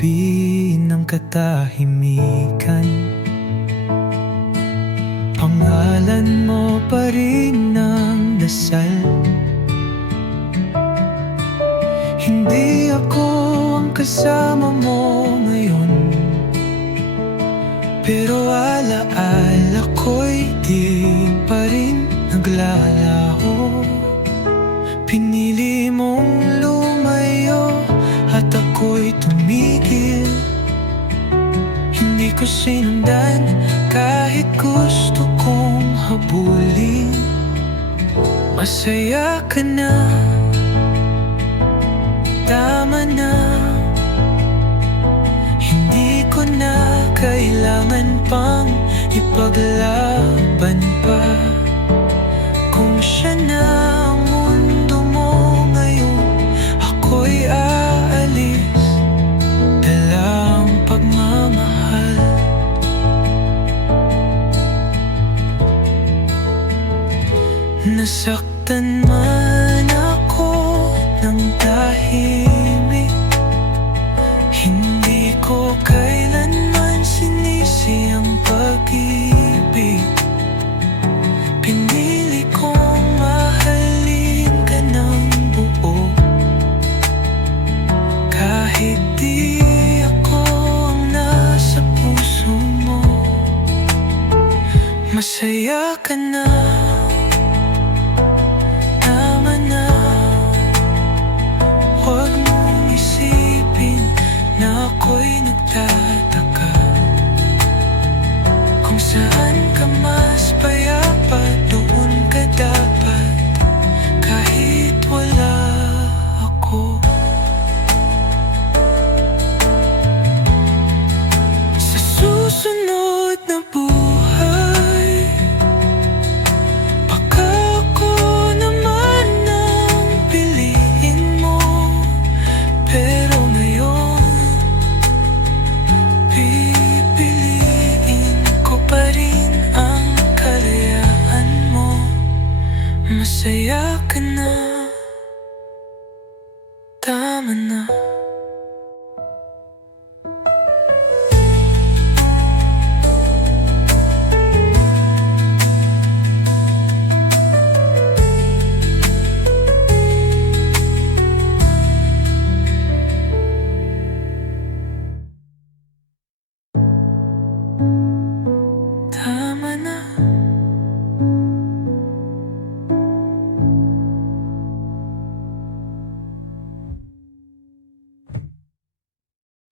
tabi ng katahimikan. Pangalan mo pa rin ang dasal. Hindi ako ang kasama mo ngayon, pero alaala ko'y di pa rin naglalaho. Pinili mong lumayo at ako'y tumigil. Hindi ko sinundan kahit gusto kong habulin. Masaya ka na, tama na. Hindi ko na kailangan pang ipaglaban pa. Kung siya na ang mundo mo ngayon, ako'y aalis, dala ang pagmamahal. Nasaktan man ako ng tahimik, hindi ko kailanman sinisi ang pag-ibig. Pinili kong mahalin ka ng buo, kahit di ako ang nasa puso mo. Masaya ka na, tama na. Huwag mong isipin na ako'y nagtatanggol.